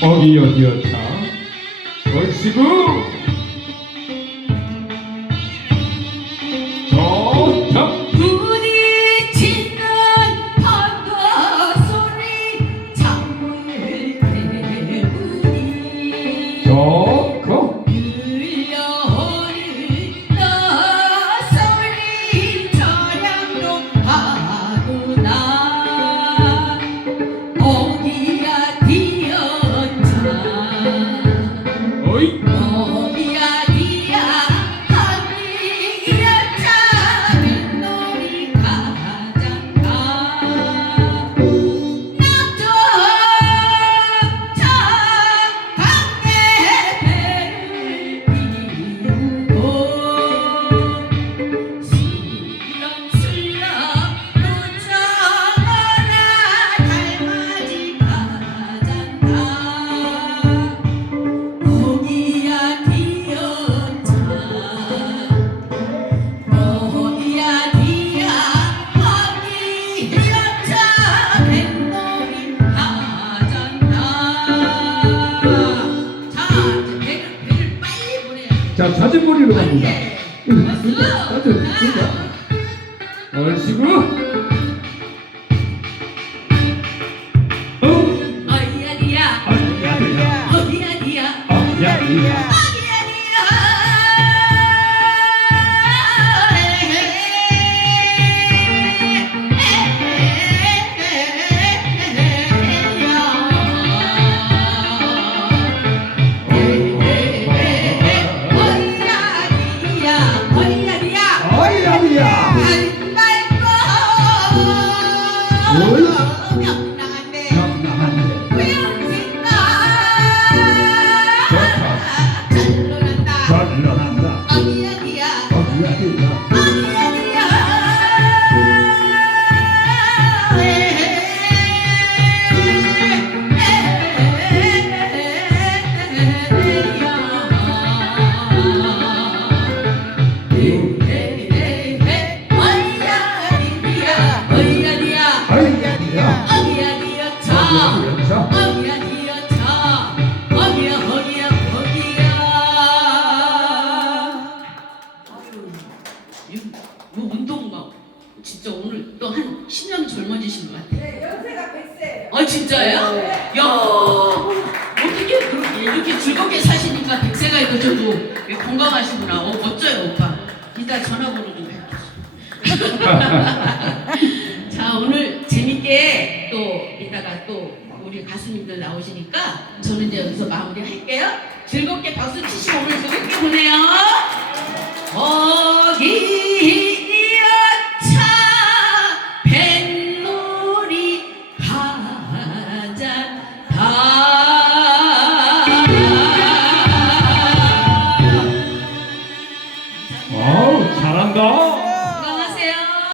어디 어디였다 얼씨구 자 자진몰이로 갑니다. 진짜 얼씨구? 어? 어디야 디야. 어디야 어디야. 어디야 디야. 어디야 어디야 나한 어디야 어디야 자뭐 운동 막 진짜 오늘 또 한 10년 젊어지신 것 같아. 네, 연세가 100세. 아 진짜요? 네. 야 어떻게 그렇게 이렇게 즐겁게 사시니까 백세가 있어도 건강하시구나. 어 멋져요 오빠. 이따 전화번호 좀 할게요. 자 오늘 재밌게 또 이따가 또 우리 가수님들 나오시니까 저는 이제 여기서 마무리 할게요. 즐겁게 박수 치시고 오늘 재밌게 보내요.